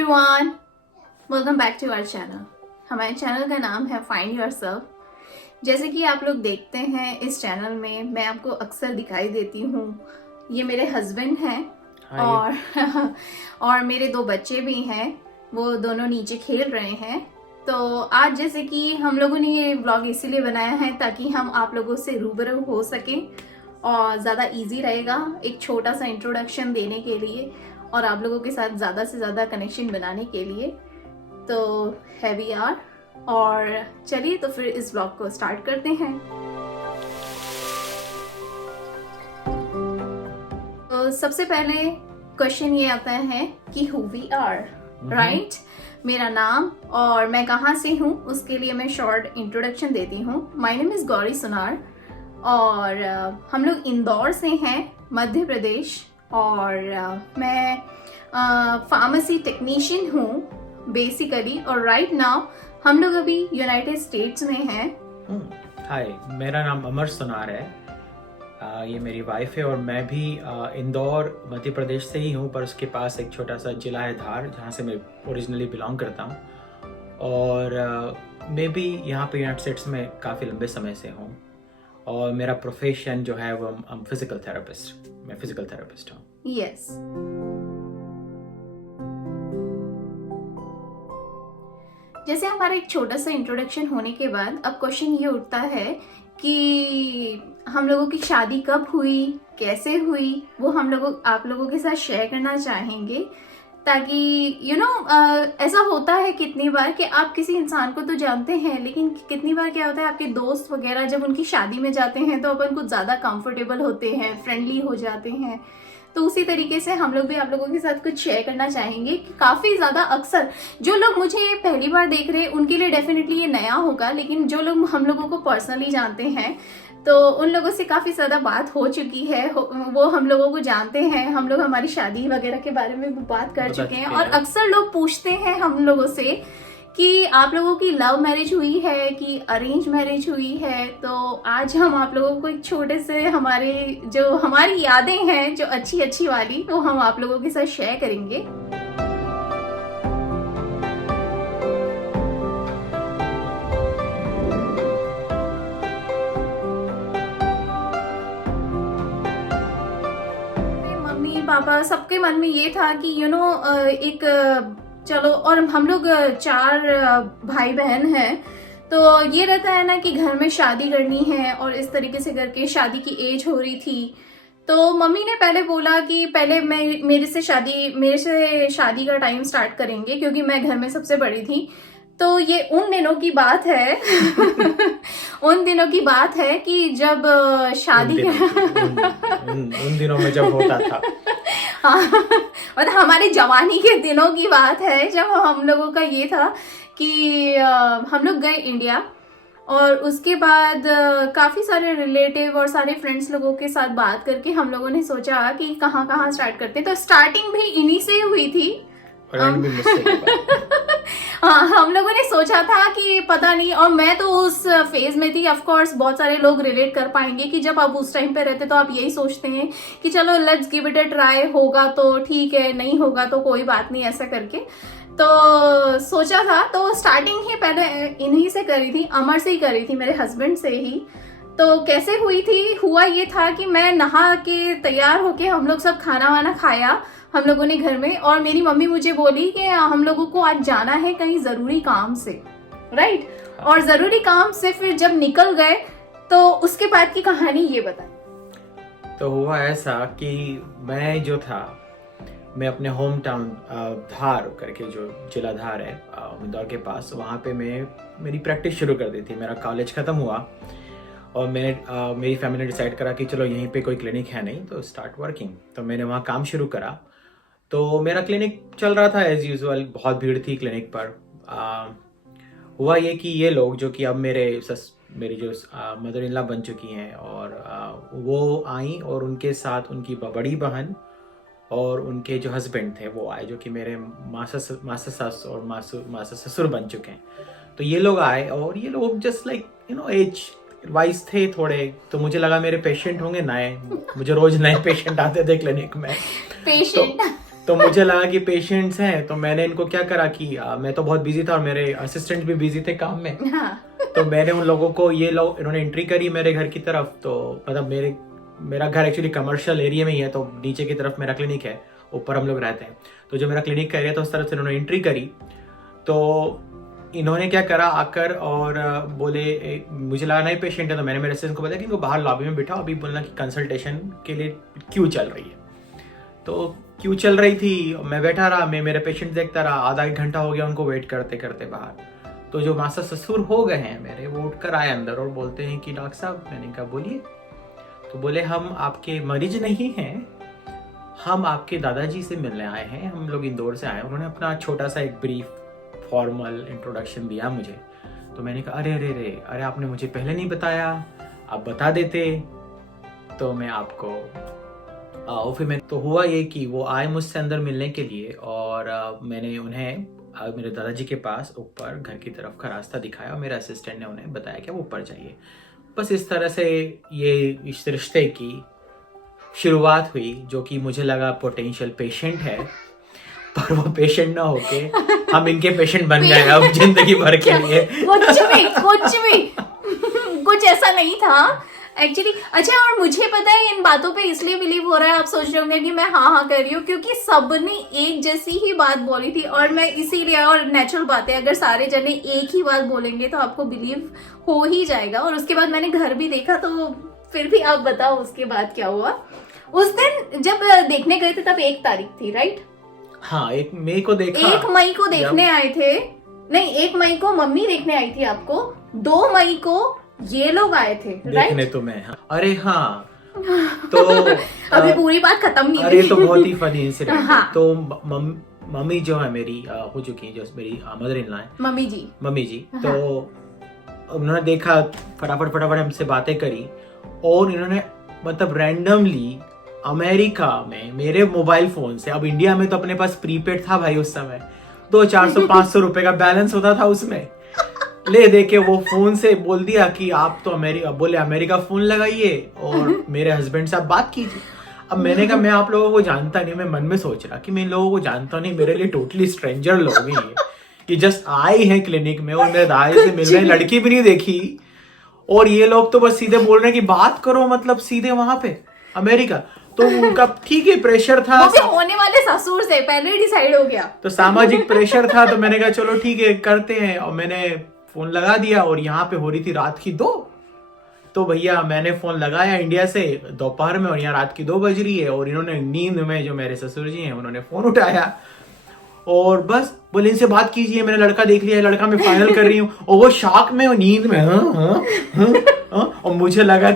Everyone, welcome back to our channel. हमारे channel का नाम है फाइंड योरसेल्फ। जैसे कि आप लोग देखते हैं इस चैनल में मैं आपको अक्सर दिखाई देती हूँ। ये मेरे हस्बैंड हैं और मेरे दो बच्चे भी हैं, वो दोनों नीचे खेल रहे हैं। तो आज जैसे कि हम लोगों ने ये ब्लॉग इसीलिए बनाया है ताकि हम आप लोगों से रूबरू हो सकें और ज़्यादा इजी रहेगा एक छोटा सा इंट्रोडक्शन देने के लिए और आप लोगों के साथ ज़्यादा से ज़्यादा कनेक्शन बनाने के लिए। तो है वी आर, और चलिए तो फिर इस ब्लॉग को स्टार्ट करते हैं। तो सबसे पहले क्वेश्चन ये आता है कि हु वी आर, राइट। मेरा नाम और मैं कहाँ से हूँ उसके लिए मैं शॉर्ट इंट्रोडक्शन देती हूँ। माय नेम इज़ गौरी सुनार और हम लोग इंदौर से हैं, मध्य प्रदेश। और मैं फार्मेसी टेक्नीशियन हूँ बेसिकली, और राइट नाउ हम लोग अभी यूनाइटेड स्टेट्स में हैं। हाय, मेरा नाम अमर सुनार है। ये मेरी वाइफ है और मैं भी इंदौर मध्य प्रदेश से ही हूँ, पर उसके पास एक छोटा सा जिला है धार, जहाँ से मैं ओरिजिनली बिलोंग करता हूँ। और मैं भी यहाँ पे यूनाइटेड स्टेट्स में काफ़ी लंबे समय से हूँ और मेरा प्रोफेशन जो है वो फिजिकल थेरेपिस्ट, मैं फिजिकल थेरेपिस्ट हूँ। यस। जैसे हमारा एक छोटा सा इंट्रोडक्शन होने के बाद अब क्वेश्चन ये उठता है कि हम लोगों की शादी कब हुई, कैसे हुई, वो हम लोगों आप लोगों के साथ शेयर करना चाहेंगे। ताकि ऐसा होता है कितनी बार कि आप किसी इंसान को तो जानते हैं, लेकिन कितनी बार क्या होता है आपके दोस्त वगैरह जब उनकी शादी में जाते हैं तो अपन कुछ ज़्यादा कंफर्टेबल होते हैं, फ्रेंडली हो जाते हैं। तो उसी तरीके से हम लोग भी आप लोगों के साथ कुछ शेयर करना चाहेंगे कि काफ़ी ज़्यादा अक्सर जो लोग मुझे पहली बार देख रहे हैं उनके लिए डेफिनेटली ये नया होगा, लेकिन जो लोग हम लोगों को पर्सनली जानते हैं तो उन लोगों से काफ़ी ज़्यादा बात हो चुकी है, वो हम लोगों को जानते हैं, हम लोग हमारी शादी वगैरह के बारे में भी बात कर चुके हैं। और अक्सर लोग पूछते हैं हम लोगों से कि आप लोगों की लव मैरिज हुई है कि अरेंज मैरिज हुई है। तो आज हम आप लोगों को एक छोटे से हमारी यादें हैं जो अच्छी अच्छी वाली, वो हम आप लोगों के साथ शेयर करेंगे। पापा सबके मन में ये था कि एक चलो, और हम लोग 4 भाई बहन हैं, तो ये रहता है ना कि घर में शादी करनी है और इस तरीके से करके शादी की एज हो रही थी। तो मम्मी ने पहले बोला कि पहले मेरे से शादी का टाइम स्टार्ट करेंगे क्योंकि मैं घर में सबसे बड़ी थी। तो ये उन दिनों की बात है उन दिनों की बात है कि जब शादी उन दिनों में जब होता था हाँ, और हमारे जवानी के दिनों की बात है जब हम लोगों का ये था कि हम लोग गए इंडिया और उसके बाद काफ़ी सारे रिलेटिव और सारे फ्रेंड्स लोगों के साथ बात करके हम लोगों ने सोचा कि कहाँ स्टार्ट करते हैं। तो स्टार्टिंग भी इन्हीं से हुई थी। हाँ, हम लोगों ने सोचा था कि पता नहीं, और मैं तो उस फेज में थी। ऑफ कोर्स बहुत सारे लोग रिलेट कर पाएंगे कि जब आप उस टाइम पे रहते तो आप यही सोचते हैं कि चलो let's give it a try, होगा तो ठीक है, नहीं होगा तो कोई बात नहीं, ऐसा करके तो सोचा था। तो स्टार्टिंग ही पहले इन्हीं से करी थी, अमर से ही करी थी, मेरे हस्बैंड से ही। तो कैसे हुई थी, हुआ ये था कि मैं नहा के तैयार होके हम लोग सब खाना वाना खाया हम लोगों ने घर में, और मेरी मम्मी मुझे बोली कि हम लोगों को आज जाना है कहीं जरूरी काम से, राइट। और जरूरी काम से फिर जब निकल गए तो उसके बाद की कहानी ये बताएं। तो हुआ ऐसा कि मैं अपने होम टाउन धार करके, जो जिला धार है इंदौर के पास, वहाँ पे मेरी प्रैक्टिस शुरू कर दी थी। मेरा कॉलेज ख़त्म हुआ और मेरी फैमिली ने डिसाइड करा कि चलो यहीं पे कोई क्लिनिक है नहीं तो स्टार्ट वर्किंग। तो मैंने वहाँ काम शुरू करा। तो मेरा क्लिनिक चल रहा था एज यूजुअल, बहुत भीड़ थी क्लिनिक पर। हुआ ये कि ये लोग जो कि अब मेरी जो मदर इन लॉ बन चुकी हैं, और वो आई और उनके साथ उनकी बड़ी बहन और उनके जो हस्बैंड थे वो आए, जो कि मेरे मासा सस और मासा ससुर बन चुके हैं। तो ये लोग आए और ये लोग जस्ट लाइक एज वाइज थे थोड़े। तो मुझे लगा मेरे पेशेंट होंगे नए, मुझे रोज नए पेशेंट आते थे क्लिनिक में। पेशेंट तो मुझे लगा कि पेशेंट्स हैं, तो मैंने इनको क्या करा कि मैं तो बहुत बिजी था और मेरे असिस्टेंट भी बिजी थे काम में। हाँ। तो मैंने उन लोगों को, ये लोग इन्होंने एंट्री करी मेरे घर की तरफ। तो मतलब मेरा घर एक्चुअली कमर्शियल एरिया में ही है, तो नीचे की तरफ मेरा क्लिनिक है, ऊपर हम लोग रहते हैं। तो जो मेरा क्लिनिक का एरिया था उस तरफ से इन्होंने एंट्री करी। तो इन्होंने क्या करा आकर और बोले मुझे लगा नहीं पेशेंट है, तो मैंने मेरे असिस्टेंट को बताया कि इनको बाहर लॉबी में बिठाओ, अभी बोलना कि कंसल्टेशन के लिए क्यू चल रही है। तो क्यू चल रही थी, मैं बैठा रहा, मैं मेरे पेशेंट देखता रहा, आधा एक घंटा हो गया उनको वेट करते करते बाहर। तो जो मासा ससुर हो गए हैं मेरे, वो उठकर आए अंदर और बोलते हैं कि डॉक्टर साहब। मैंने कहा बोलिए। तो बोले हम आपके मरीज नहीं हैं, हम आपके दादाजी से मिलने आए हैं, हम लोग इंदौर से आए। उन्होंने अपना छोटा सा एक ब्रीफ फॉर्मल इंट्रोडक्शन दिया मुझे। तो मैंने कहा अरे अरे अरे अरे आपने मुझे पहले नहीं बताया, आप बता देते तो मैं आपको फिर मैं तो हुआ ये कि वो आए मुझसे अंदर मिलने के लिए और मैंने उन्हें मेरे दादाजी के पास ऊपर घर की तरफ का रास्ता दिखाया और मेरे असिस्टेंट ने उन्हें बताया कि वो ऊपर जाइए। बस इस तरह से ये इस रिश्ते की शुरुआत हुई, जो कि मुझे लगा पोटेंशियल पेशेंट है, पर वो पेशेंट ना होके हम इनके पेशेंट बन गए अब जिंदगी भर के लिए। कुछ भी कुछ ऐसा नहीं था एक्चुअली। अच्छा, और मुझे पता है इन बातों पे इसलिए बिलीव हो रहा है, आप सोच रहे होंगे कि मैं हाँ हाँ कर रही हूँ, क्योंकि सबने एक जैसी ही बात बोली थी। और मैं इसीलिए, और नेचुरल बात है, अगर सारे जने एक ही बात बोलेंगे तो आपको बिलीव हो ही जाएगा। और उसके बाद मैंने घर भी देखा, तो फिर भी आप बताओ उसके बाद क्या हुआ। उस दिन जब देखने गए थे तब 1 तारीख थी, राइट? हाँ, 1 मई को देखा। 1 मई को देखने आए थे, नहीं 1 मई को मम्मी देखने आई थी आपको, 2 मई को ये लोग आए थे, राइट? देखने तो मैं, हाँ। अरे हाँ, तो अभी पूरी बात खत्म नहीं अरे हुई। तो बहुत ही फनी इंसिडेंट है। हाँ। तो मम्मी जो है मेरी हो चुकी है, जो मेरी मदर इन लॉ है, मम्मी जी। हाँ। तो उन्होंने देखा, फटाफट हमसे बातें करी और इन्होंने मतलब रैंडमली अमेरिका में मेरे मोबाइल फोन से, अब इंडिया में तो अपने पास प्रीपेड था भाई उस समय, 200-400-500 रुपए का बैलेंस होता था उसमें, ले दे के वो फोन से बोल दिया कि आप तो अमेरिका फोन लगाइए और मेरे हस्बैंड से आप बात कीजिए। अब मैंने कहा मैं आप लोगों को जानता नहीं, मैं मन में सोच रहा कि मैं इन लोगों को जानता नहीं, मेरे लिए टोटली स्ट्रेंजर लोग हैं ये, कि जस्ट आए हैं क्लिनिक में और मेरे दाई से मिल रहे हैं, लड़की भी नहीं देखी और ये लोग तो बस सीधे बोल रहे हैं कि बात करो, मतलब सीधे वहां पे अमेरिका। तो उनका ठीक है प्रेशर था, वो भी होने वाले ससुर से पहले ही डिसाइड हो गया, तो सामाजिक प्रेशर था। तो मैंने कहा चलो ठीक है करते हैं, और मैंने फोन लगा दिया और यहाँ पे हो रही थी रात की 2। तो भैया मैंने फोन लगाया इंडिया से दोपहर में और यहाँ रात की 2 बज रही है और इन्होंने नींद में, जो मेरे ससुर जी हैं, उन्होंने फोन उठाया और बस बोले इनसे बात कीजिए, मेरा लड़का देख लिया है, लड़का मैं फाइनल कर रही हूँ। और वो शॉक में, नींद में, और मुझे लगा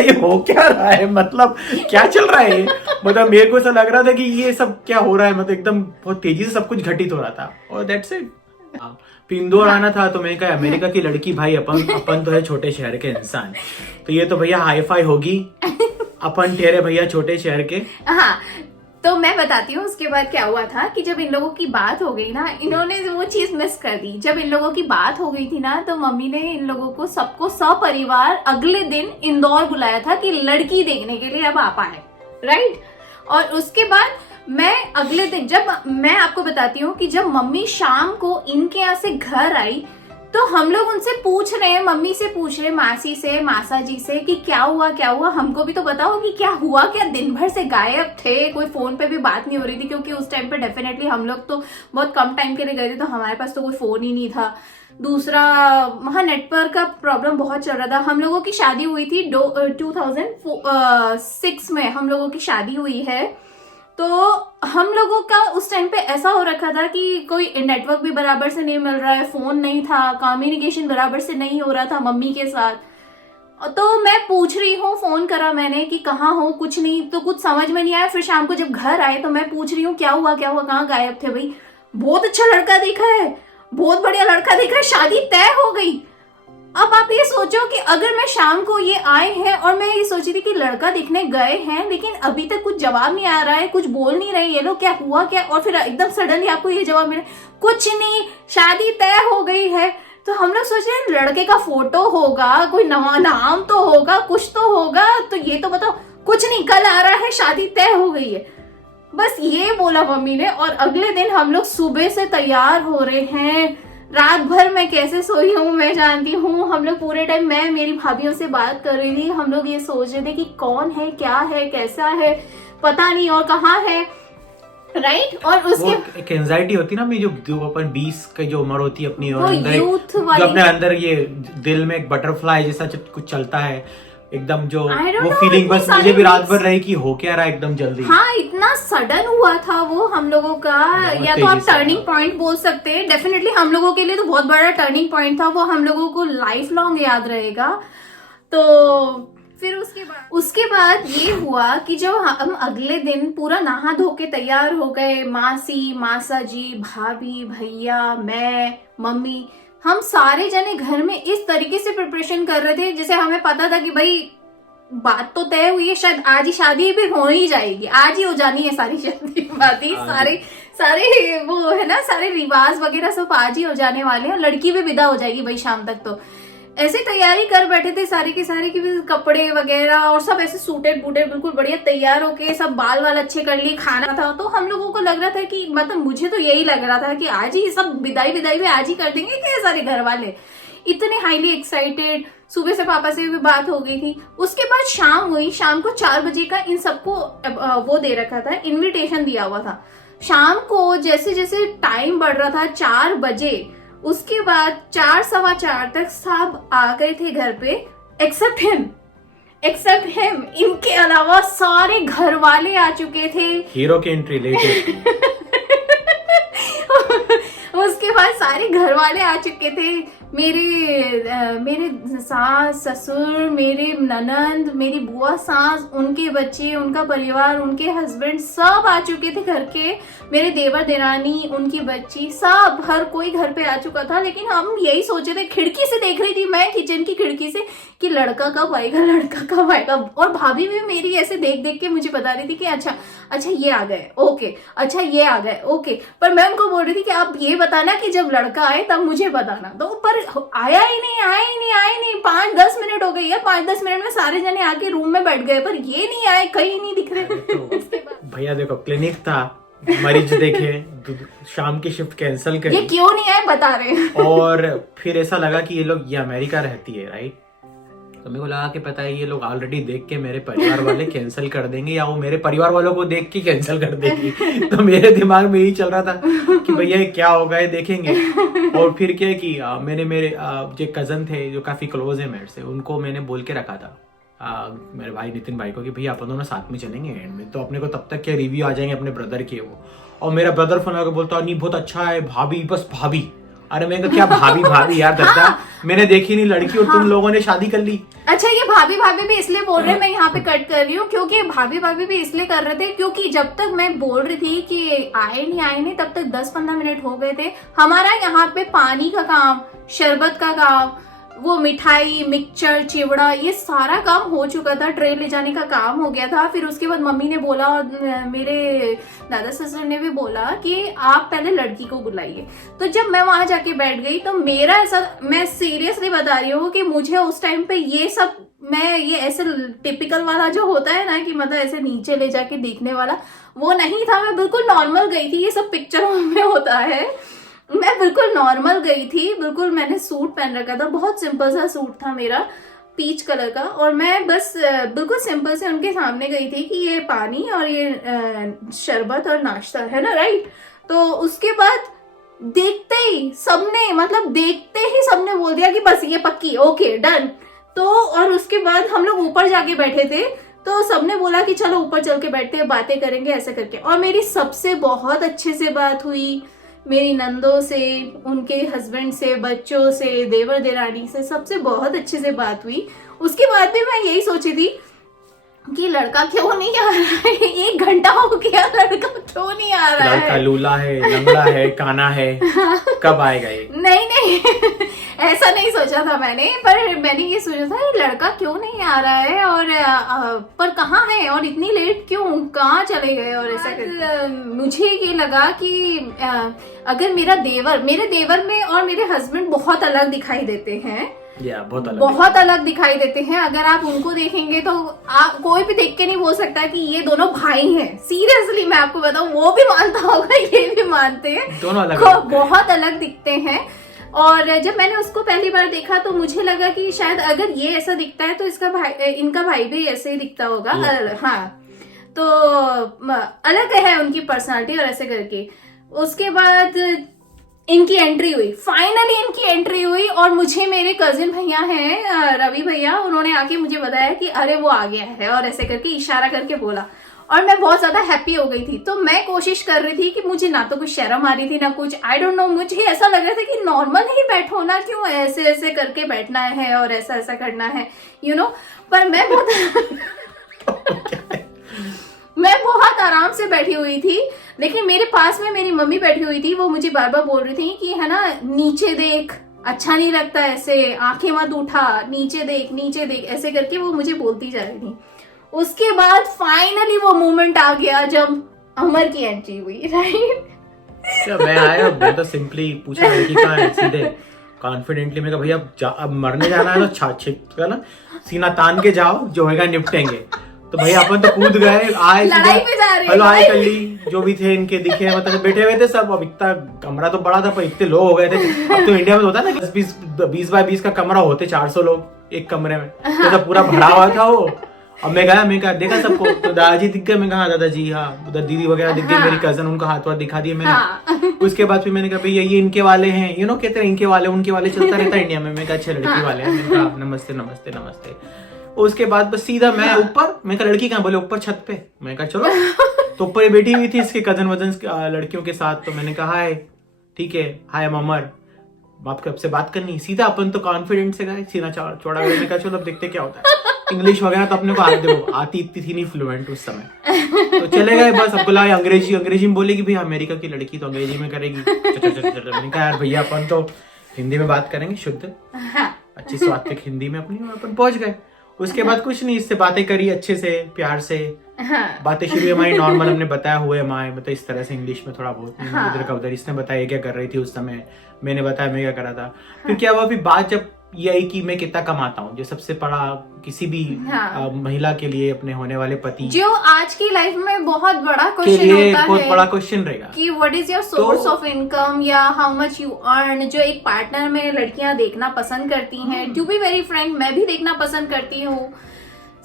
ये हो क्या रहा है, मतलब क्या चल रहा है, मतलब मेरे को ऐसा लग रहा था कि ये सब क्या हो रहा है, मतलब एकदम बहुत तेजी से सब कुछ घटित हो रहा था और दैट्स इट। फिर इंदौर आना था तो मैंने कहा अमेरिका की लड़की भाई, अपन तो है छोटे शहर के इंसान, तो ये तो भैया हाई फाई होगी, अपन ठहरे भैया छोटे शहर के। हाँ, तो मैं बताती हूँ उसके बाद क्या हुआ था कि जब इन लोगों की बात हो गई ना, इन्होंने वो चीज मिस कर दी। जब इन लोगों की बात हो गई थी ना, तो मम्मी ने इन लोगों को सबको सपरिवार अगले दिन इंदौर बुलाया था कि लड़की देखने के लिए अब आप आए, राइट? और उसके बाद मैं अगले दिन, जब मैं आपको बताती हूँ कि जब मम्मी शाम को इनके यहाँ से घर आई, तो हम लोग उनसे पूछ रहे हैं, मम्मी से पूछ रहे, मासी से, मासा जी से कि क्या हुआ, हमको भी तो बताओ कि क्या हुआ, क्या दिन भर से गायब थे, कोई फोन पे भी बात नहीं हो रही थी, क्योंकि उस टाइम पे डेफिनेटली हम लोग तो बहुत कम टाइम के लिए गए थे, तो हमारे पास तो कोई फोन ही नहीं था। दूसरा, वहाँ नेटवर्क का प्रॉब्लम बहुत चल रहा था। हम लोगों की शादी हुई थी 2006 में हम लोगों की शादी हुई है, तो हम लोगों का उस टाइम पे ऐसा हो रखा था कि कोई नेटवर्क भी बराबर से नहीं मिल रहा है, फोन नहीं था, कम्युनिकेशन बराबर से नहीं हो रहा था मम्मी के साथ। तो मैं पूछ रही हूँ, फोन करा मैंने कि कहाँ हो, कुछ नहीं, तो कुछ समझ में नहीं आया। फिर शाम को जब घर आए तो मैं पूछ रही हूँ क्या हुआ, कहाँ गायब थे भाई? बहुत अच्छा लड़का देखा है, बहुत बढ़िया लड़का देखा है, शादी तय हो गई। अब आप ये सोचो कि अगर मैं शाम को ये आए हैं और मैं ये सोची थी कि लड़का देखने गए हैं, लेकिन अभी तक कुछ जवाब नहीं आ रहा है, कुछ बोल नहीं रहे ये लोग, क्या हुआ क्या? और फिर एकदम सडनली आपको ये जवाब मिले, कुछ नहीं, शादी तय हो गई है। तो हम लोग सोच रहे हैं लड़के का फोटो होगा, कोई नाम तो होगा, कुछ तो होगा, तो ये तो बताओ। कुछ नहीं, कल आ रहा है, शादी तय हो गई है। बस ये बोला मम्मी ने। और अगले दिन हम लोग सुबह से तैयार हो रहे हैं, रात भर मैं कैसे सोई हूँ मैं जानती हूँ। हम लोग पूरे टाइम, मैं मेरी भाभीयों से बात कर रही थी, हम लोग ये सोच रहे थे कि कौन है, क्या है, कैसा है, पता नहीं और कहाँ है, राइट। और उसके एक एंजाइटी होती है ना, जो अपन 20 की जो उम्र होती है अपनी, और यूथ जो अपने अंदर ये दिल में एक बटरफ्लाई जैसा कुछ चलता है एकदम, जो वो फीलिंग बस मुझे भी रात भर रही कि हो क्या रहा एकदम जल्दी। हाँ, इतना सडन हुआ था वो हम लोगों का, या तो आप टर्निंग पॉइंट बोल सकते हैं। डेफिनेटली हम लोगों के लिए तो बहुत बड़ा टर्निंग पॉइंट था वो, हम लोगों को लाइफ लॉन्ग याद रहेगा। तो फिर उसके बाद ये हुआ कि जब हम अगले दिन पूरा नहा धो के तैयार हो गए, मासी, मासा जी, भाभी, भैया, मैं, मम्मी, हम सारे जने घर में इस तरीके से प्रिपरेशन कर रहे थे जैसे हमें पता था कि भाई बात तो तय हुई है, शायद आज ही शादी भी हो ही जाएगी, आज ही हो जानी है सारी शादी बाती, सारे वो है ना, सारे रिवाज वगैरह सब आज ही हो जाने वाले हैं, लड़की भी विदा हो जाएगी भाई शाम तक। तो ऐसे तैयारी कर बैठे थे सारे के सारे की, कपड़े वगैरह और सब ऐसे सूटेड बूटेड बिल्कुल बढ़िया तैयार होके, सब बाल वाल अच्छे कर लिए, खाना था। तो हम लोगों को लग रहा था कि, मतलब मुझे तो यही लग रहा था कि आज ही सब विदाई भी आज ही कर देंगे क्या सारे घर वाले, इतने हाईली एक्साइटेड। सुबह से पापा से भी बात हो गई थी। उसके बाद शाम हुई, शाम को 4 बजे का इन सबको वो दे रखा था, इन्विटेशन दिया हुआ था। शाम को जैसे जैसे टाइम बढ़ रहा था 4 बजे, उसके बाद 4 सवा 4 तक सब आ गए थे घर पे, एक्सेप्ट हिम। इनके अलावा सारे घर वाले आ चुके थे। हीरो की एंट्री लेट। उसके बाद सारे घर वाले आ चुके थे, मेरे सास ससुर, मेरे ननंद, मेरी बुआ सास, उनके बच्चे, उनका परिवार, उनके हस्बैंड सब आ चुके थे घर के, मेरे देवर देरानी, उनकी बच्ची, सब हर कोई घर पे आ चुका था। लेकिन हम यही सोचे थे, खिड़की से देख रही थी मैं किचन की खिड़की से कि लड़का कब आएगा। और भाभी भी मेरी ऐसे देख देख के मुझे बता रही थी कि अच्छा ये आ गए, ओके, अच्छा ये आ गए, ओके। पर मैं उनको बोल रही थी कि आप ये बताना कि जब लड़का आए तब मुझे बताना। तो पर आया ही नहीं। 5-10 मिनट हो गई यार, 5-10 मिनट में सारे जने आके रूम में बैठ गए, पर ये नहीं आए, कहीं नहीं दिख रहे। तो भैया देखो, क्लिनिक था, मरीज देखे, शाम की शिफ्ट कैंसिल करी, ये क्यों नहीं आए बता रहे। और फिर ऐसा लगा कि ये अमेरिका रहती है, राइट। तो मेरे को लगा कि पता है ये लोग ऑलरेडी देख के मेरे परिवार वाले कैंसिल कर देंगे, या वो मेरे परिवार वालों को देख के कैंसिल कर देंगी। तो मेरे दिमाग में यही चल रहा था कि भैया क्या होगा ये देखेंगे। और फिर क्या है कि मेरे जो कजन थे जो काफी क्लोज है मेरे से, उनको मैंने बोल के रखा था मेरे भाई नितिन भाई को कि भैया अपन दोनों साथ में चलेंगे एंड में, तो अपने को तब तक क्या रिव्यू आ जाएंगे अपने ब्रदर के वो। और मेरा ब्रदर फोन आकर बोलता नहीं बहुत अच्छा है भाभी, बस भाभी। अरे मैंने क्या भाभी यार दत्ता, मैंने देखी नहीं लड़की और तुम लोगों ने शादी कर ली। अच्छा, ये भाभी भी इसलिए बोल रहे हैं, मैं यहाँ पे कट कर रही हूँ क्योंकि भाभी भी इसलिए कर रहे थे क्योंकि जब तक मैं बोल रही थी कि आए नहीं तब तक 10-15 मिनट हो गए थे। हमारा यहाँ पे पानी का काम, शरबत का काम, वो मिठाई, मिक्सचर, चिवड़ा, ये सारा काम हो चुका था, ट्रे ले जाने का काम हो गया था। फिर उसके बाद मम्मी ने बोला और मेरे दादा ससुर ने भी बोला कि आप पहले लड़की को बुलाइए। तो जब मैं वहां जाके बैठ गई तो मेरा ऐसा, मैं सीरियसली बता रही हूँ कि मुझे उस टाइम पे ये सब, मैं ये ऐसे टिपिकल वाला जो होता है ना कि मतलब ऐसे नीचे ले जाके देखने वाला, वो नहीं था। मैं बिल्कुल नॉर्मल गई थी, ये सब पिक्चरों में होता है। मैं बिल्कुल नॉर्मल गई थी, बिल्कुल मैंने सूट पहन रखा था, बहुत सिंपल सा सूट था मेरा, पीच कलर का। और मैं बस बिल्कुल सिंपल से उनके सामने गई थी कि ये पानी और ये शरबत और नाश्ता है ना, राइट। तो उसके बाद देखते ही सबने बोल दिया कि बस ये पक्की, ओके डन। तो और उसके बाद हम लोग ऊपर जाके बैठे थे, तो सबने बोला कि चलो ऊपर चल के बैठते हैं, बातें करेंगे, ऐसा करके। और मेरी सबसे बहुत अच्छे से बात हुई, मेरी नंदों से, उनके हस्बैंड से, बच्चों से, देवर देरानी से, सबसे बहुत अच्छे से बात हुई। उसके बाद भी मैं यही सोची थी कि लड़का क्यों नहीं आ रहा है। 1 घंटा हो गया, लड़का क्यों नहीं आ रहा है। लड़का लूला है, लंगड़ा है, काना है, कब आएगा ये। नहीं ऐसा नहीं सोचा था मैंने, पर मैंने ये सोचा था लड़का क्यों नहीं आ रहा है और पर कहाँ है और इतनी लेट क्यों, कहाँ चले गए। और ऐसा मुझे ये लगा कि अगर मेरे देवर में और मेरे हस्बैंड बहुत अलग दिखाई देते हैं, बहुत अलग दिखाई देते हैं। अगर आप उनको देखेंगे तो आप कोई भी देख के नहीं बोल सकता कि ये दोनों भाई हैं। सीरियसली मैं आपको बताऊं, वो भी मानता होगा, ये भी मानते हैं, दोनों अलग बहुत अलग दिखते हैं। और जब मैंने उसको पहली बार देखा तो मुझे लगा कि शायद अगर ये ऐसा दिखता है तो इनका भाई भी ऐसे ही दिखता होगा। हाँ, तो अलग है उनकी पर्सनालिटी और ऐसे करके। उसके बाद इनकी एंट्री हुई, फाइनली इनकी एंट्री हुई, और मुझे मेरे कजिन भैया हैं रवि भैया, उन्होंने आके मुझे बताया कि अरे वो आ गया है, और ऐसे करके इशारा करके बोला, और मैं बहुत ज्यादा हैप्पी हो गई थी। तो मैं कोशिश कर रही थी कि मुझे ना तो कुछ शर्म आ रही थी ना कुछ, आई डोंट नो, मुझे ऐसा लग रहा था कि नॉर्मल ही बैठो ना, क्यों ऐसे ऐसे करके बैठना है और ऐसा ऐसा करना है, यू नो। पर मैं बहुत आराम से बैठी हुई थी, लेकिन मेरे पास में मेरी मम्मी बैठी हुई थी। वो मुझे बार बार बोल रही थी कि है ना, नीचे देख, अच्छा नहीं लगता ऐसे, आंखें मत उठा, नीचे देख, ऐसे करके वो मुझे बोलती जा रही थी। उसके बाद फाइनली वो मोमेंट आ गया जब अमर की एंट्री हुई, राइट। मैं आया, मैं तो सिंपली पूछा लड़की कहाँ है, सीधे कॉन्फिडेंटली मैं कहा भैया अब मरने जाना है तो छाछ ना सीना तान के जाओ, जो होगा निपटेंगे। तो भैया अपन तो कूद गए, आए हेलो आए कर ली, जो भी थे इनके दिखे, मतलब बैठे हुए थे सब। अब इतना कमरा तो बड़ा था पर इतने लोग हो गए थे। अब तो इंडिया में होता है ना 20 बाय 20 का कमरा होते 400 लोग एक कमरे में, तो पूरा भरा हुआ था वो। अब मैं कहा देखा सबको, तो दादाजी दिख गए, मैं कहा दादाजी, हाँ उधर दीदी वगैरह दिख गई, मेरी कजन, उनका हाथ वाथ दिखा दिए मैंने। उसके बाद फिर मैंने कहा भैया ये इनके वाले हैं, यू नो, कहते हैं इनके वाले उनके वाले चलता रहता है इंडिया में। मैं कहा अच्छे लड़की वाले हैं, मैंने कहा नमस्ते नमस्ते नमस्ते। उसके बाद बस सीधा मैं ऊपर, मैं कहा लड़की कहाँ, बोले ऊपर छत पे। मैं कहा चलो, तो ऊपर ये बैठी हुई थी इसके कजन वजन लड़कियों के साथ। तो मैंने कहा हाय, ठीक है, हाय अमर, आपके आपसे बात करनी। सीधा अपन तो कॉन्फिडेंट से गए, सीना चौड़ा गया। मैंने कहा चलो अब देखते क्या होता है। इंग्लिश वगैरह तो अपने को आती इतनी थी नहीं फ्लुएंट उस समय, तो चले गए बस। अब बुलाए अंग्रेजी में बोलेगी भैया अमेरिका की लड़की तो अंग्रेजी में करेगी। मैंने कहा यार भैया अपन तो हिंदी में बात करेंगे शुद्ध, अच्छी स्वात्विक हिंदी में अपनी, अपन पहुंच गए। उसके बाद कुछ नहीं, इससे बातें करी अच्छे से, प्यार से बातें शुरू हमारी नॉर्मल, हमने बताया हुए माए, मतलब इस तरह से इंग्लिश में थोड़ा बहुत, इधर का उधर। इसने बताया क्या कर रही थी उस समय, मैंने बताया मैं क्या कर रहा था। फिर क्या हुआ, फिर बात जब ये आई कि मैं कितना कमाता हूँ, जो सबसे बड़ा किसी भी महिला के लिए अपने होने वाले पति, जो आज की लाइफ में बहुत बड़ा क्वेश्चन होता है, बहुत बड़ा क्वेश्चन रहेगा कि what is your source of income या हाउ मच यू अर्न, जो एक पार्टनर में लड़कियां देखना पसंद करती हैं। टू बी वेरी फ्रैंक, मैं भी देखना पसंद करती हूँ।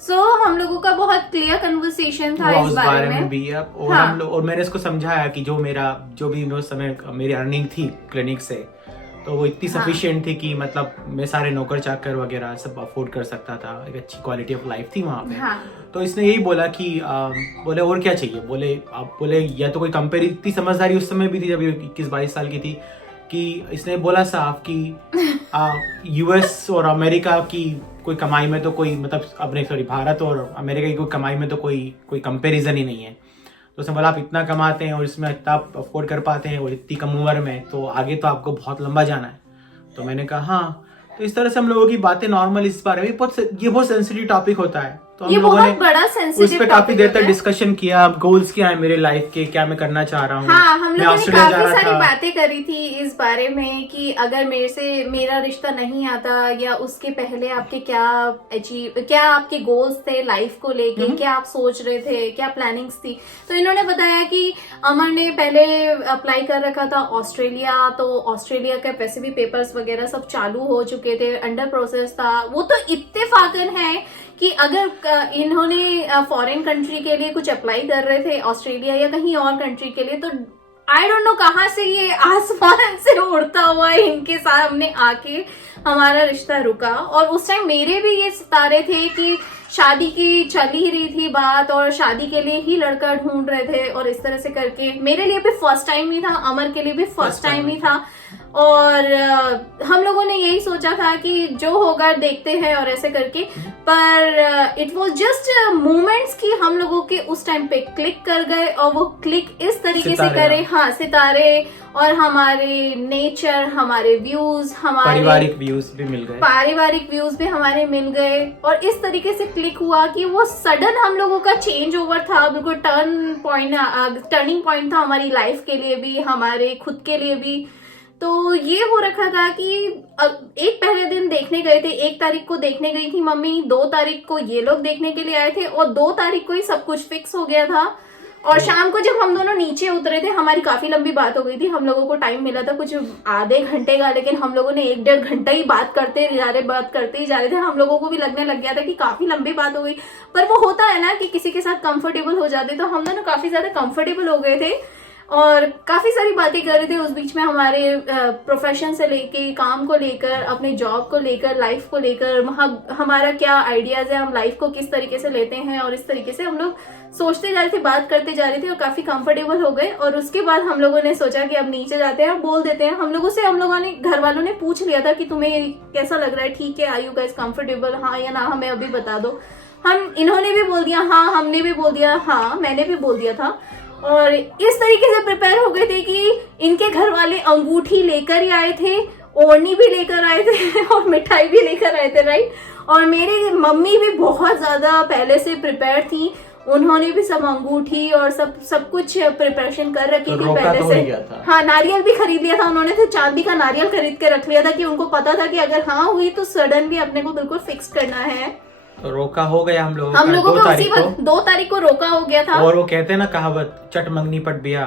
सो हम लोगों का बहुत क्लियर कन्वर्सेशन था इस बारे में भी। और हम लोग, और मैंने इसको समझाया कि जो भी उस समय मेरी अर्निंग थी क्लिनिक से, तो वो इतनी सफिशिएंट थी कि मतलब मैं सारे नौकर चाकर वगैरह सब अफोर्ड कर सकता था, एक अच्छी क्वालिटी ऑफ लाइफ थी वहाँ पे। तो इसने यही बोला कि बोले और क्या चाहिए, बोले या तो कोई कंपेयर, इतनी समझदारी उस समय भी थी जब 21-22 साल की थी, कि इसने बोला साफ कि यूएस और अमेरिका की कोई कमाई में तो कोई, मतलब अपने भारत और अमेरिका की कोई कमाई में तो कोई कंपेरिजन ही नहीं है। तो उसने बोला आप इतना कमाते हैं और इसमें इतना आप अफोर्ड कर पाते हैं और इतनी कम उम्र में, तो आगे तो आपको बहुत लंबा जाना है। तो मैंने कहा हाँ। तो इस तरह से हम लोगों की बातें नॉर्मल इस बारे में, ये बहुत सेंसिटिव टॉपिक होता है, तो हम लोगों ने उस पर काफी देर तक डिस्कशन किया। गोल्स क्या है मेरे लाइफ के, क्या मैं करना चाह रहा हूँ। हाँ, हम लोगों ने काफी सारी बातें करी थी इस बारे में कि अगर मेरा रिश्ता नहीं आता, या उसके पहले आपके क्या आपके गोल्स थे लाइफ को लेके, क्या आप सोच रहे थे, क्या प्लानिंग्स थी। तो इन्होंने बताया कि अमर ने पहले अप्लाई कर रखा था ऑस्ट्रेलिया, तो ऑस्ट्रेलिया के वैसे भी पेपर्स वगैरह सब चालू हो चुके थे, अंडर प्रोसेस था। वो तो इत्तेफाकन है कि अगर इन्होंने फॉरेन कंट्री के लिए कुछ अप्लाई कर रहे थे, ऑस्ट्रेलिया या कहीं और कंट्री के लिए, तो आई डोंट नो कहाँ से ये आसमान से उड़ता हुआ इनके सामने आके हमारा रिश्ता रुका। और उस टाइम मेरे भी ये सितारे थे कि शादी की चल ही रही थी बात, और शादी के लिए ही लड़का ढूंढ रहे थे, और इस तरह से करके मेरे लिए भी फर्स्ट टाइम ही था, अमर के लिए भी फर्स्ट टाइम ही था। और हम लोगों ने यही सोचा था कि जो होगा देखते हैं और ऐसे करके, पर इट वाज जस्ट मोमेंट्स कि हम लोगों के उस टाइम पे क्लिक कर गए, और वो क्लिक इस तरीके से करे, हाँ, सितारे और हमारे नेचर, हमारे व्यूज, हमारे पारिवारिक व्यूज भी हमारे मिल गए, और इस तरीके से क्लिक हुआ कि वो सडन हम लोगों का चेंज ओवर था, बिल्कुल टर्निंग पॉइंट था हमारी लाइफ के लिए भी, हमारे खुद के लिए भी। तो ये हो रखा था कि एक पहले दिन देखने गए थे, 1 तारीख को देखने गई थी मम्मी, 2 तारीख को ये लोग देखने के लिए आए थे और 2 तारीख को ही सब कुछ फिक्स हो गया था। और शाम को जब हम दोनों नीचे उतरे थे, हमारी काफी लंबी बात हो गई थी, हम लोगों को टाइम मिला था कुछ आधे घंटे का, लेकिन हम लोगों ने 1-1.5 घंटा ही बात करते ही जा रहे थे। हम लोगों को भी लगने लग गया था कि काफी लंबी बात हो गई, पर वो होता है ना कि किसी के साथ कंफर्टेबल हो जाते, तो हम दोनों काफी ज्यादा कंफर्टेबल हो गए थे और काफी सारी बातें कर रहे थे। उस बीच में हमारे प्रोफेशन से लेके, काम को लेकर, अपने जॉब को लेकर, लाइफ को लेकर, हमारा क्या आइडियाज है, हम लाइफ को किस तरीके से लेते हैं, और इस तरीके से हम लोग सोचते जा रहे थे, बात करते जा रहे थे और काफी कंफर्टेबल हो गए। और उसके बाद हम लोगों ने सोचा कि अब नीचे जाते हैं और बोल देते हैं। हम लोगों ने, घर वालों ने पूछ लिया था कि तुम्हें कैसा लग रहा है, ठीक है, आर यू गाइस कंफर्टेबल, हाँ या ना, हमें अभी बता दो। इन्होंने भी बोल दिया हाँ, हमने भी बोल दिया हाँ, मैंने भी बोल दिया था। और इस तरीके से प्रिपेयर हो गए थे कि इनके घर वाले अंगूठी लेकर ही आए थे, ओढ़नी भी लेकर आए थे और मिठाई भी लेकर आए थे, राइट। और मेरी मम्मी भी बहुत ज्यादा पहले से प्रिपेयर थी, उन्होंने भी सब अंगूठी और सब कुछ प्रिपरेशन कर रखी थी पहले से। हाँ, नारियल भी खरीद लिया था उन्होंने, तो चांदी का नारियल खरीद के रख लिया था कि उनको पता था कि अगर हाँ हुई तो सडन भी अपने को बिल्कुल फिक्स करना है। तो रोका हो गया हम लोगों का उसी वक्त 2 तारीख को रोका हो गया था। और वो कहते हैं ना कहावत, चट मंगनी पट बिया,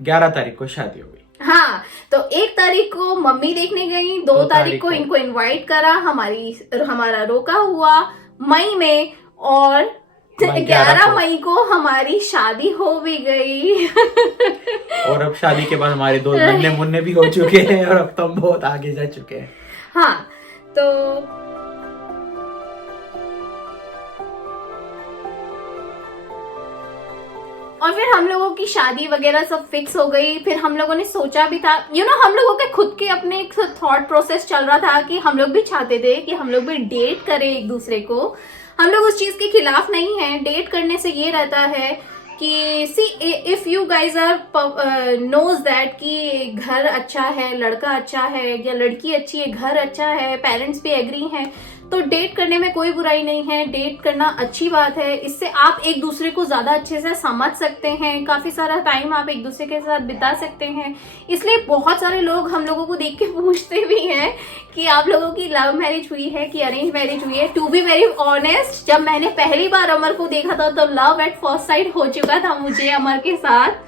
11 तारीख को शादी हो गई। हाँ, तो 1 तारीख को मम्मी देखने गई, 2 तारीख को इनको इनवाइट करा, हमारा रोका हुआ मई में, और 11 मई को हमारी शादी हो भी गई। और अब शादी के बाद हमारे 2 नन्हे मुन्ने भी हो चुके हैं और अब तो हम बहुत आगे जा चुके हैं। हाँ, तो और फिर हम लोगों की शादी वगैरह सब फिक्स हो गई। फिर हम लोगों ने सोचा भी था, हम लोगों के खुद के अपने एक थॉट प्रोसेस चल रहा था कि हम लोग भी चाहते थे कि हम लोग भी डेट करें एक दूसरे को। हम लोग उस चीज के खिलाफ नहीं है। डेट करने से ये रहता है कि see if you guys are knows that कि घर अच्छा है, लड़का अच्छा है या लड़की अच्छी है, घर अच्छा है, पेरेंट्स भी एग्री हैं, तो डेट करने में कोई बुराई नहीं है। डेट करना अच्छी बात है, इससे आप एक दूसरे को ज्यादा अच्छे से समझ सकते हैं, काफी सारा टाइम आप एक दूसरे के साथ बिता सकते हैं। इसलिए बहुत सारे लोग हम लोगों को देख के पूछते भी हैं कि आप लोगों की लव मैरिज हुई है कि अरेंज मैरिज हुई है। टू बी वेरी ऑनेस्ट, जब मैंने पहली बार अमर को देखा था तो लव एट फर्स्ट साइट हो चुका था मुझे अमर के साथ।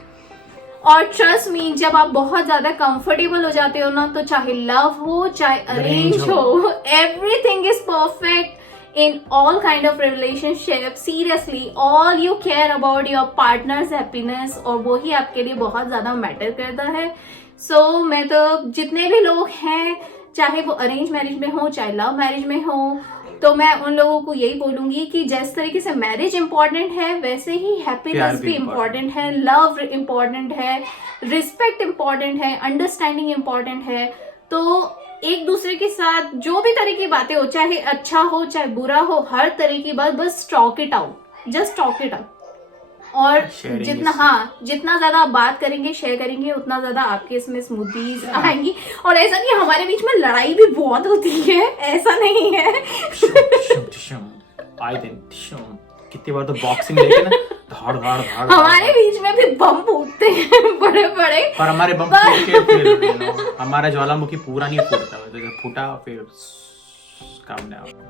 और ट्रस्ट मी, जब आप बहुत ज्यादा कंफर्टेबल हो जाते हो ना, तो चाहे लव हो चाहे अरेंज हो, everything is perfect in all kind of relationship. Seriously, all you care about your partners happiness, और वो ही आपके लिए बहुत ज्यादा मैटर करता है। सो मैं तो जितने भी लोग हैं, चाहे वो अरेंज मैरिज में हो चाहे लव मैरिज में हो, तो मैं उन लोगों को यही बोलूंगी कि जिस तरीके से मैरिज इंपॉर्टेंट है, वैसे ही हैप्पीनेस भी इंपॉर्टेंट है, लव इंपॉर्टेंट है, रिस्पेक्ट इंपॉर्टेंट है, अंडरस्टैंडिंग इंपॉर्टेंट है। तो एक दूसरे के साथ जो भी तरह की बातें हो, चाहे अच्छा हो चाहे बुरा हो, हर तरह की बात बस talk it out, just talk it out. और जितना ज्यादा आप बात करेंगे, शेयर करेंगे, उतना ज्यादा आपके इसमें स्मूथीज आएंगी। और ऐसा नहीं, हमारे बीच में लड़ाई भी बहुत होती है, ऐसा नहीं है। कितनी बार तो बॉक्सिंग लेके ना धाड़ धाड़ धाड़, हमारे बीच में भी बम फूटते हैं बड़े बड़े, पर हमारे बम फूट के फिर हमारा ज्वालामुखी पूरा नहीं फूटता, जब फूटा फिर काम नहीं।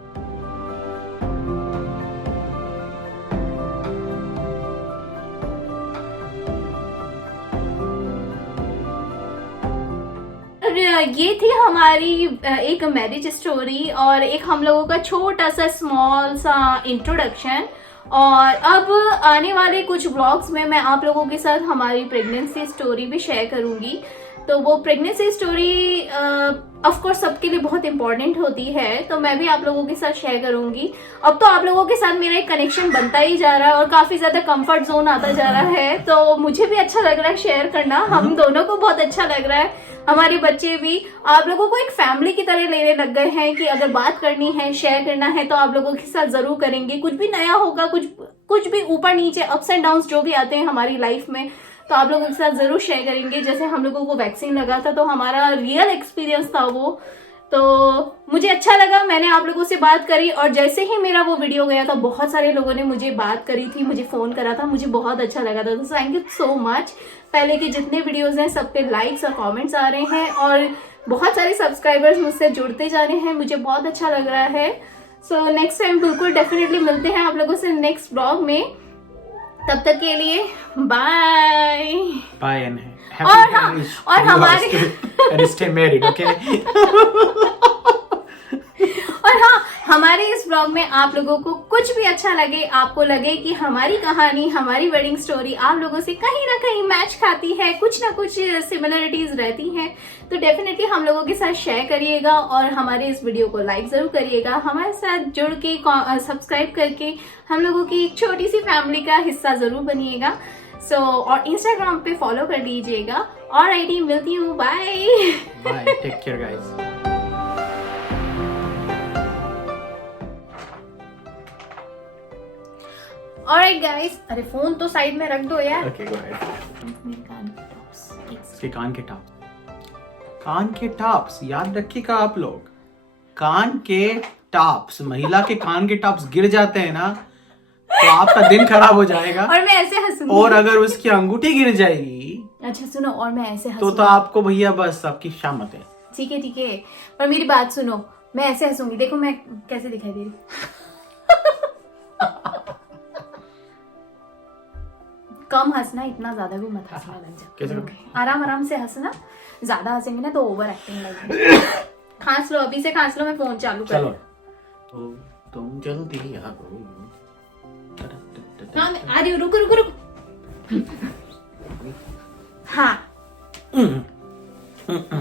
ये थी हमारी एक मैरिज स्टोरी और एक हम लोगों का छोटा सा स्मॉल सा इंट्रोडक्शन। और अब आने वाले कुछ व्लॉग्स में मैं आप लोगों के साथ हमारी प्रेगनेंसी स्टोरी भी शेयर करूंगी। तो वो प्रेगनेंसी स्टोरी ऑफ कोर्स सबके लिए बहुत इंपॉर्टेंट होती है, तो मैं भी आप लोगों के साथ शेयर करूंगी। अब तो आप लोगों के साथ मेरा एक कनेक्शन बनता ही जा रहा है और काफी ज्यादा कंफर्ट जोन आता जा रहा है, तो मुझे भी अच्छा लग रहा है शेयर करना। हम दोनों को बहुत अच्छा लग रहा है, हमारे बच्चे भी आप लोगों को एक फैमिली की तरह लेने लग गए हैं कि अगर बात करनी है, शेयर करना है, तो आप लोगों के साथ जरूर करेंगे। कुछ भी नया होगा, कुछ भी ऊपर नीचे अप्स एंड डाउन्स जो भी आते हैं हमारी लाइफ में, तो आप लोगों के साथ जरूर शेयर करेंगे। जैसे हम लोगों को वैक्सीन लगा था, तो हमारा रियल एक्सपीरियंस था वो, तो मुझे अच्छा लगा, मैंने आप लोगों से बात करी और जैसे ही मेरा वो वीडियो गया था बहुत सारे लोगों ने मुझे बात करी थी, मुझे फोन करा था, मुझे बहुत अच्छा लगा था। तो थैंक यू सो मच। पहले के जितने वीडियोस हैं सब पे लाइक्स और कमेंट्स आ रहे हैं और बहुत सारे सब्सक्राइबर्स मुझसे जुड़ते जा रहे हैं, मुझे बहुत अच्छा लग रहा है। सो नेक्स्ट टाइम बिल्कुल डेफिनेटली मिलते हैं आप लोगों से नेक्स्ट ब्लॉग में। तब तक के लिए बाय बाय एंड और हमारे स्टे मैरिड, ओके। और हाँ, हमारे इस ब्लॉग में आप लोगों को कुछ भी अच्छा लगे, आपको लगे कि हमारी कहानी, हमारी वेडिंग स्टोरी आप लोगों से कहीं ना कहीं मैच खाती है, कुछ ना कुछ सिमिलरिटीज रहती हैं, तो डेफिनेटली हम लोगों के साथ शेयर करिएगा और हमारे इस वीडियो को लाइक जरूर करिएगा। हमारे साथ जुड़ के सब्सक्राइब करके हम लोगों की एक छोटी सी फैमिली का हिस्सा जरूर बनिएगा। और इंस्टाग्राम पे फॉलो कर लीजिएगा। और आईडी मिलती हूँ, bye bye, take care guys. Alright guys, अरे फोन तो साइड में रख दो यार। Okay, go ahead. मेरे कान के टॉप्स, इसके कान के टॉप्स याद रखिएगा आप लोग। कान के टॉप्स, महिला के कान के टॉप्स गिर जाते हैं ना तो आपका दिन खराब हो जाएगा। और मैं ऐसे हंसूंगी। और अगर उसकी अंगूठी गिर जाएगी, अच्छा सुनो, और मैं ऐसे हंसूंगी तो आपको भैया बस आपकी शामत है। ठीक है, पर मेरी बात सुनो, मैं ऐसे हंसूंगी, देखो मैं कैसे दिखाई दे रही। कम हंसना, इतना ज्यादा भी मत हंसना, लग कैसे? जाओ। आराम आराम से हंसना, ज्यादा हंसेंगे ना तो ओवर एक्टिंग लगेगी। खांस लो, अभी से खांस लो, मैं फोन चालू कर। चलो तो तुम जल्दी आओ। हाँ मैं आ रही हूँ, रुको। हाँ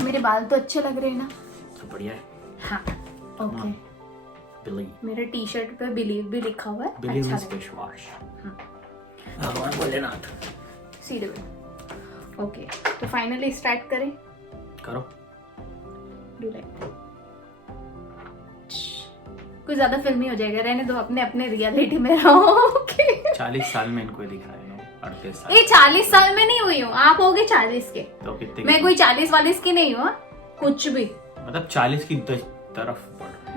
मेरे बाल तो अच्छे लग रहे हैं ना? तो बढ़िया है। हाँ ओके। बिलीव, मेरे टी शर्ट पे बिलीव भी लिखा हुआ है, बिलीव अच्छा इज लग फेस वॉश। भगवान भोलेनाथ। सीधे पे। ओके, तो फाइनली स्टार्ट करें। करो। डू लाइक कुछ ज्यादा फिल्मी हो जाएगा, रहने दो, अपने अपने रियलिटी में रहो। ओके 40 साल में इनको दिखा रहे हो, 38 साल। ये 40 साल में नहीं हुई हूँ, आप होगे 40 के। तो कितने? मैं कोई 40 की नहीं हूँ, कुछ भी। मतलब 40 की तरफ,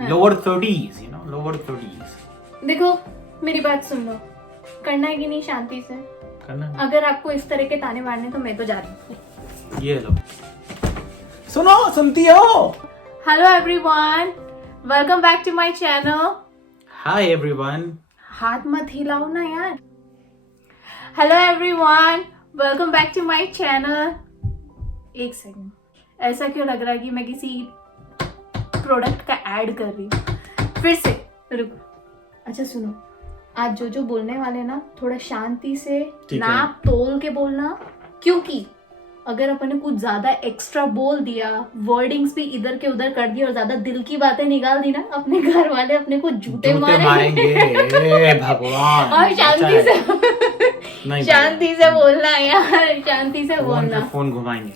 lower 30s, you know, lower 30s। देखो मेरी बात सुन लो, करना है कि नहीं शांति से करना। अगर आपको इस तरह के ताने मारने तो मैं तो जा रही हूँ। ये लो, सुनो, सुनती हो? Hello everyone, welcome back to my channel. Hi everyone. हाथ मत हिलाओ ना यार। Hello everyone, welcome back to my channel. एक सेकंड, ऐसा क्यों लग रहा है कि मैं किसी प्रोडक्ट का ऐड कर रही हूँ? फिर से रुको। अच्छा सुनो, आज जो बोलने वाले ना थोड़ा शांति से नाप तोल के बोलना, क्योंकि अगर अपन ने कुछ ज्यादा एक्स्ट्रा बोल दिया, वर्डिंग्स भी इधर के उधर कर दी और ज्यादा दिल की बातें निकाल दी ना, अपने घर वाले अपने को जूते मारेंगे। भगवान। और शांति से नहीं, शांति से बोलना यार, शांति से बोलना। फोन घुमाएंगे।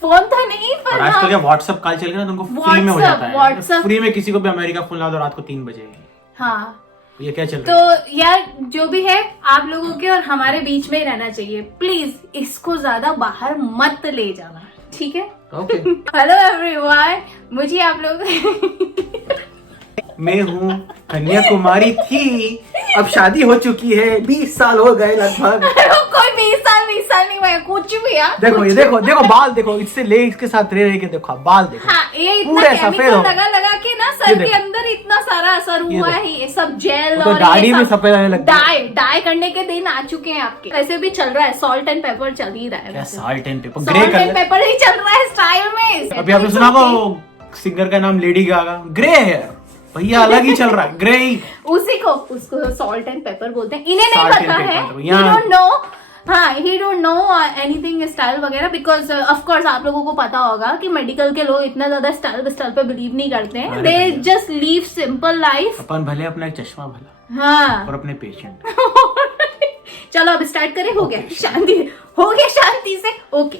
फोन तो नहीं, पर आजकल क्या व्हाट्सएप कॉल चल गया ना, तुमको फ्री में हो जाता है। व्हाट्सएप फ्री में किसी को भी अमेरिका फोन ला दो रात को 3 बजे। हाँ ये क्या चल रहा है? तो यार जो भी है आप लोगों के और हमारे बीच में ही रहना चाहिए, प्लीज इसको ज्यादा बाहर मत ले जाना, ठीक है? ओके। हेलो एवरीवन, मुझे आप लोग मैं हूँ, कन्याकुमारी थी, अब शादी हो चुकी है, 20 साल हो गए लगभग। कोई 20 साल नहीं हुआ, कुछ भी यार। देखो ये देखो बाल देखो, इससे ले इसके साथ रह के देखो बाल देखो। हाँ, ये इतना पूरे सफेद केमिकल हो लगा के ना सर के अंदर इतना सारा असर हुआ है, ये सब जेल और दाढ़ी में सफेद आने लग गई। डाई करने के दिन आ चुके हैं आपके। वैसे भी चल रहा है, सॉल्ट एंड पेपर चल ही रहा है। क्या salt and pepper? Salt and pepper ही चल रहा है स्टाइल में। अभी आपने सुना वो सिंगर का नाम लेडी गागा, ग्रे हेयर भैया अलग ही चल रहा है, ग्रे ही। उसी को उसको सॉल्ट एंड पेपर बोलते हैं, इन्हें नहीं Salt पता and है, pepper, he don't know। हाँ, he don't know anything style वगैरह, बिकॉज ऑफ कोर्स आप लोगों को पता होगा कि मेडिकल के लोग इतना ज्यादा स्टाइल पे बिलीव नहीं करते हैं, they just live simple life. अपन भले अपना एक चश्मा भला, हाँ और अपने पेशेंट। चलो अब स्टार्ट करें, हो गया शांति से, ओके।